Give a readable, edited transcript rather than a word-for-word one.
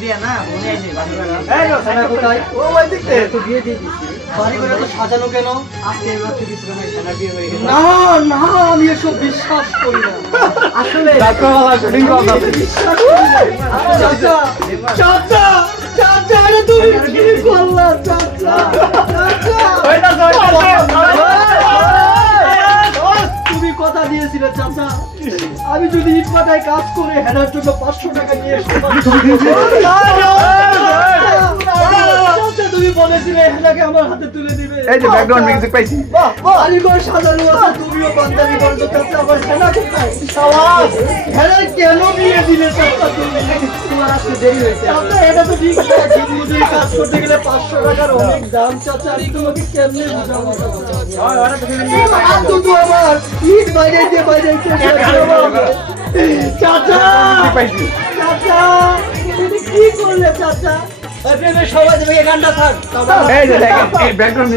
বিয়ে না মনে আছে এই লো সানা কোথায় ও ওই দিকতে তো বিয়ে দিয়ে দিছি বাড়ি করে তো সাজানো কেন আজকে এবার থেকে ছিল না সানা বিয়ে হয়ে গেল না না আমি এসব বিশ্বাস করি না আসলে ডাক্তারওয়ালা শুটিং করতে বিশ্বাস করি না চাচা চাচা চাচা আরে তুমি কি করলা চাচা চাচা ওইটা তুমি কথা দিয়েছিলে চাচা আমি যদি ইটপাটায় কাজ করে হেনার জন্য 500 টাকা নিয়ে চাচা তুমি বলেছিলে হেনাকে আমার হাতে তুলে দিবে এই যে ব্যাকগ্রাউন্ড মিউজিক পাইছি বাহ বাড়িঘর সাজানো আছে তুমিও বান্দানি করছো চাচা আমার হেনা কোথায় সাবাস হেনা কেন নিয়ে দিলে চাচা তুমি তোমার আজকে দেরি হয়েছে চাচা এটা তো ঠিক না দিনমজুরি কাজ করতে গেলে 500 টাকার অনেক দাম চাচা আমি তোমাকে কেমনে বুঝাবো তো আমার ইট বাইরে চাচা পাইছি চাচা তুমি কি করলে চাচা সবাই তুমি গানটা থাক এই যে দেখেন এই ব্যাকগ্রাউন্ড